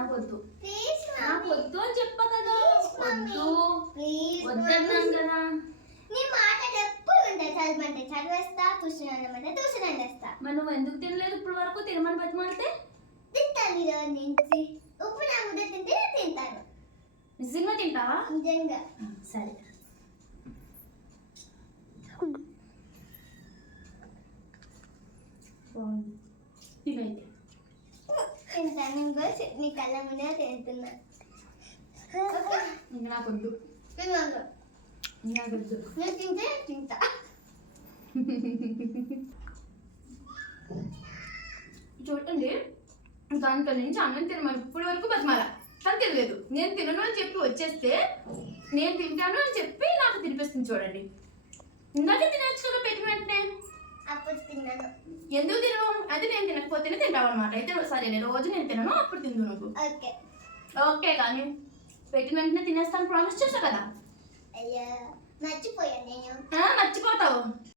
నాకు వద్దు ప్లీజ్ నాకు వద్దు అని చెప్పా కదా. మమ్మీ. వద్దు. కదా. నీ మాట ఎప్పుడు ఉంటాయి చదవమంటే చదివేస్తా కూర్చున్నానమంటే కూర్చుని వేస్తా మరి నువ్వు ఎందుకు తినలేదు ఇప్పుడు వరకు? తినమని బతిమాలితే? తింటాను ఈరోజు నుంచి ఉప్పు నా ముద్ద తింటే తింటాను. నిజంగా తింటావా? నిజంగా. సరే. తినైతే ఇంకో నీ కళ్ళ ముందే తింటున్నా ఇంకా నాకు. వద్దు తిన్నాను నాకు వద్దు తింటే తింటా. చూడండి దానికల్ నుంచి అన్నం తినమని ఇప్పటి వరకు బతిమాల. కానీ తినలేదు. నేను తినను అని చెప్పి వచ్చేస్తే నేను తింటాను అని చెప్పి నాకు తినిపిస్తుంది చూడండి. ఇందాకే తినచ్చు కదా పెట్టి ఎందుకు తినవు అది నేను తినకపోతేనే తింటావు అనమాట అయితే సరే నేను రోజు నేను తినను అప్పుడు తిందు నువ్వు. ఓకే. ఓకే కానీ పెట్టిన వెంటనే తినేస్తాను ప్రామిస్ చేస్తా కదా? అయ్యా మర్చిపోయాను నేను.